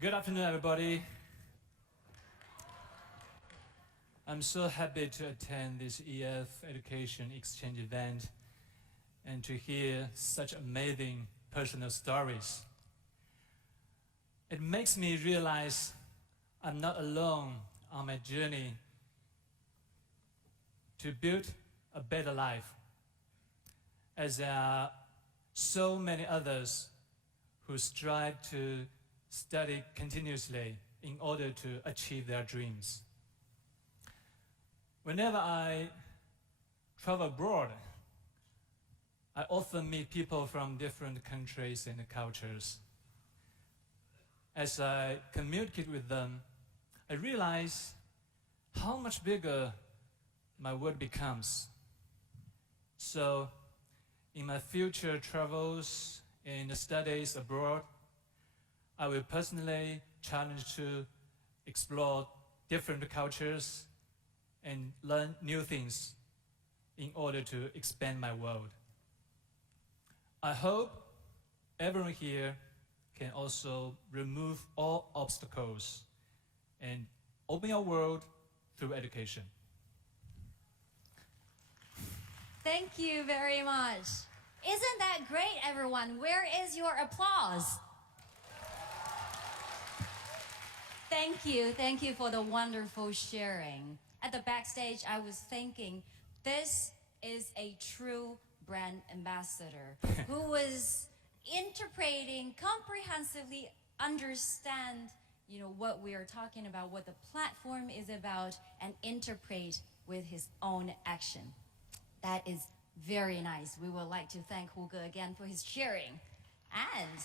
Good afternoon, everybody. I'm so happy to attend this EF Education Exchange event and to hear such amazing personal stories. It makes me realize I'm not alone on my journey to build a better life, as there are so many others who strive to study continuously in order to achieve their dreams. Whenever I travel abroad, I often meet people from different countries and cultures. As I communicate with them, I realize how much bigger my world becomes. So, in my future travels and studies abroad, I will personally challenge to explore different cultures and learn new things in order to expand my world. I hope everyone here can also remove all obstacles and open your world through education. Thank you very much. Isn't that great, everyone? Where is your applause? Thank you for the wonderful sharing. At the backstage, I was thinking, this is a true brand ambassador who was interpreting, comprehensively understand, what we are talking about, what the platform is about, and interpret with his own action. That is very nice. We would like to thank Hugo again for his sharing. And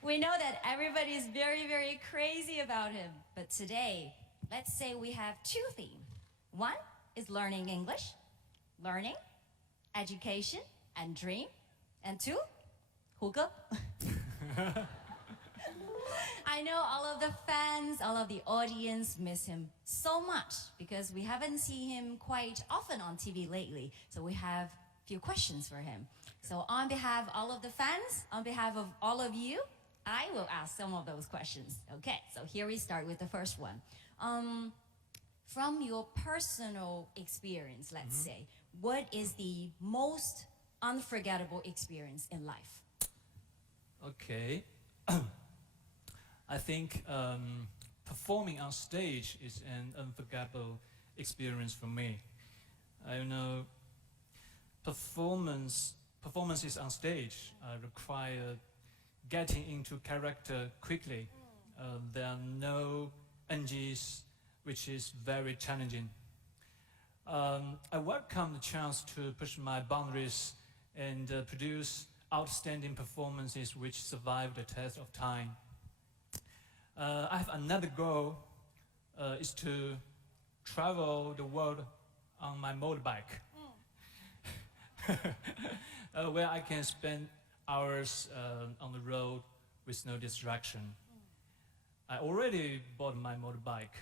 we know that everybody is very, very crazy about him. But today, let's say we have two themes. One is learning English, learning, education, and dream. And two, Hugo. I know all of the fans, all of the audience miss him so much because we haven't seen him quite often on TV lately. So we have a few questions for him. So on behalf of all of the fans, on behalf of all of you, I will ask some of those questions. Okay, so here we start with the first one. From your personal experience, let's say, what is the most unforgettable experience in life? Okay. I think performing on stage is an unforgettable experience for me. I know performances on stage require getting into character quickly. There are no NGs, which is very challenging. I welcome the chance to push my boundaries and produce outstanding performances which survive the test of time. I have another goal, is to travel the world on my motorbike, where I can spend hours on the road with no distraction. I already bought my motorbike.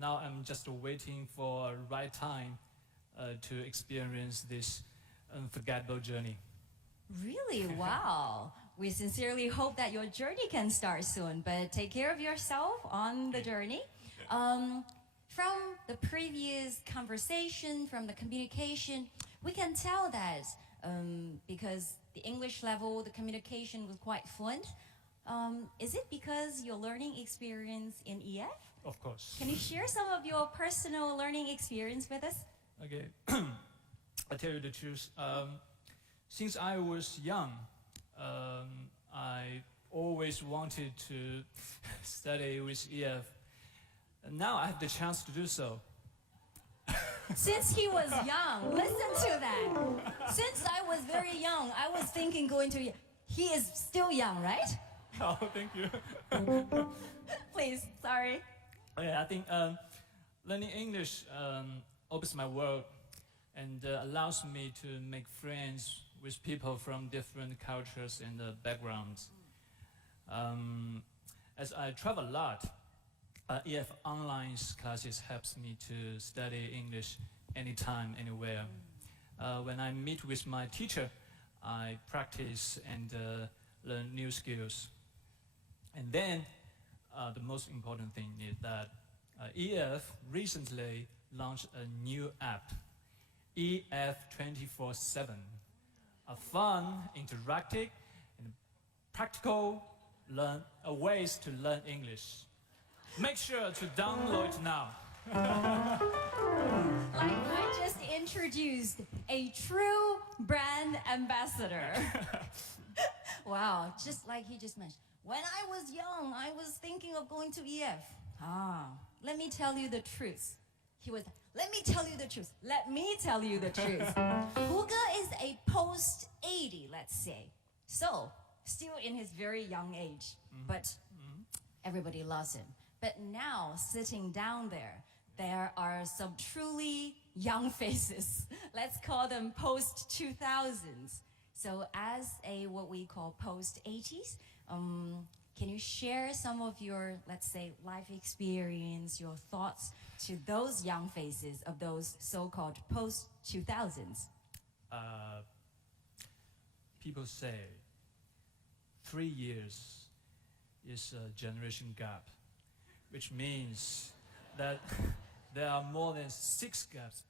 Now I'm just waiting for the right time to experience this unforgettable journey. Really? Wow. We sincerely hope that your journey can start soon, but take care of yourself on the journey. From the previous conversation, from the communication, we can tell that because the English level, the communication was quite fluent. Is it because your learning experience in EF? Of course. Can you share some of your personal learning experience with us? Okay. I tell you the truth. Since I was young, I always wanted to study with EF. And now I have the chance to do so. Since he was young, listen to that. Since I was very young, I was thinking going to... He is still young, right? Oh, thank you. Please, sorry. Okay, I think learning English opens my world and allows me to make friends with people from different cultures and backgrounds. As I travel a lot, EF online classes helps me to study English anytime, anywhere. When I meet with my teacher, I practice and learn new skills. And then the most important thing is that EF recently launched a new app, EF 24/7, a fun, interactive, and practical ways to learn English. Make sure to download it now. Like I just introduced a true brand ambassador. Wow, just like he just mentioned. When I was young, I was thinking of going to EF. Let me tell you the truth. He was, let me tell you the truth. Let me tell you the truth. Huge is a post-80, let's say. So, still in his very young age. But everybody loves him. But now, sitting down there are some truly young faces. Let's call them post-2000s. So as a what we call post-80s, can you share some of your, let's say, life experience, your thoughts to those young faces of those so-called post-2000s? People say 3 years is a generation gap, which means that there are more than 6 gaps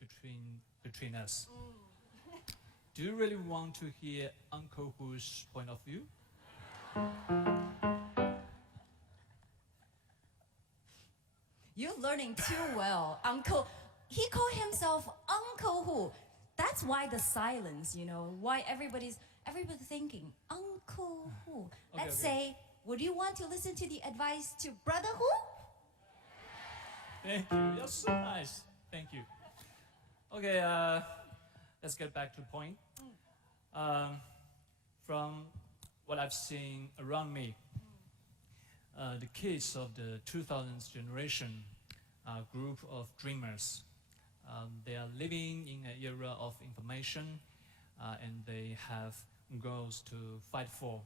between us. Do you really want to hear Uncle Hu's point of view? You're learning too well, Uncle. He called himself Uncle Hu. That's why the silence, why everybody's thinking, Uncle Hu. Let's say, would you want to listen to the advice to Brother Hu? Thank you. You're so nice. Thank you. Okay, let's get back to the point. From what I've seen around me, the kids of the 2000s generation are a group of dreamers. They are living in an era of information, and they have goals to fight for.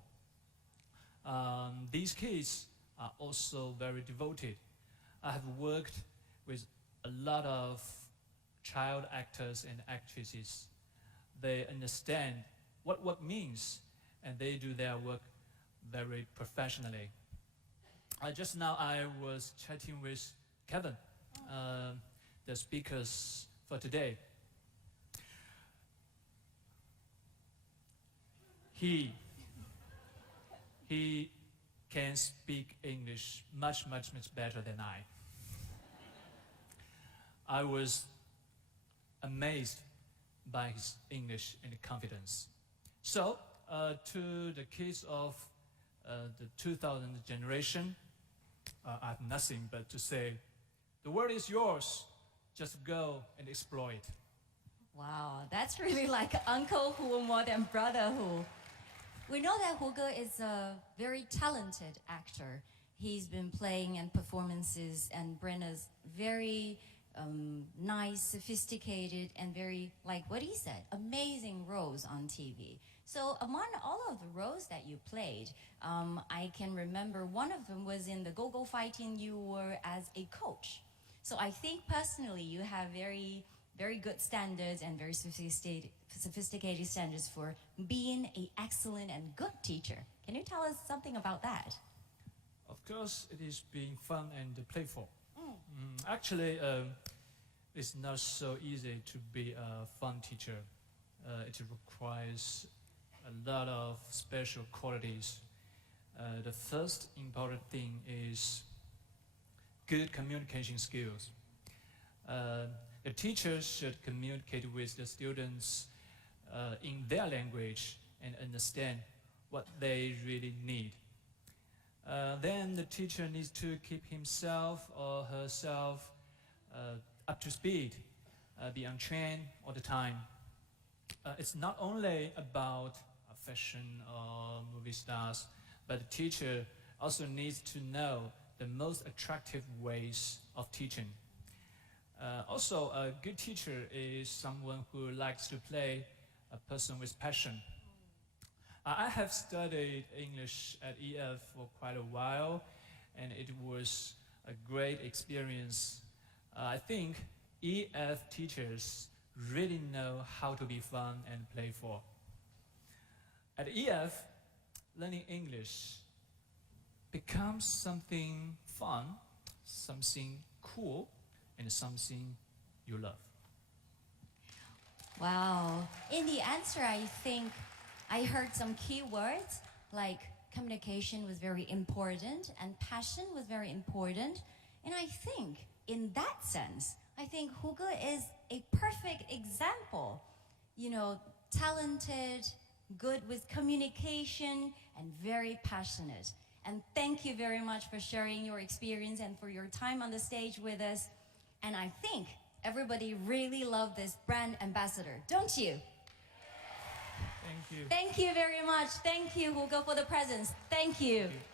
These kids are also very devoted. I have worked with a lot of child actors and actresses. They understand what work means, and they do their work very professionally. Just now I was chatting with Kevin, the speakers for today. He can speak English much better than I. I was amazed by his English and confidence. So, to the kids of the 2000 generation, I have nothing but to say, the world is yours. Just go and explore it. Wow, that's really like Uncle Hu more than Brother Hu. We know that Huge is a very talented actor. He's been playing in performances and Brenna's very nice, sophisticated, and very, like what he said, amazing roles on TV. So among all of the roles that you played, I can remember one of them was in the Go-Go Fighting. You were as a coach. So I think personally you have very, very good standards and very sophisticated standards for being an excellent and good teacher. Can you tell us something about that? Of course, it is being fun and playful. Actually, it's not so easy to be a fun teacher. It requires a lot of special qualities. The first important thing is good communication skills. The teachers should communicate with the students in their language and understand what they really need. Then the teacher needs to keep himself or herself up to speed, be on trend all the time. It's not only about fashion or movie stars, but the teacher also needs to know the most attractive ways of teaching. Also, a good teacher is someone who likes to play a person with passion. I have studied English at EF for quite a while, and it was a great experience. I think EF teachers really know how to be fun and playful. At EF, learning English becomes something fun, something cool, and something you love. Wow. In the answer, I think I heard some key words like communication was very important and passion was very important. And I think in that sense, I think Hugo is a perfect example. You know, talented, good with communication, and very passionate. And thank you very much for sharing your experience and for your time on the stage with us. And I think everybody really loved this brand ambassador, don't you? Thank you. Thank you very much. Thank you, Hugo, for the presence. Thank you. Thank you.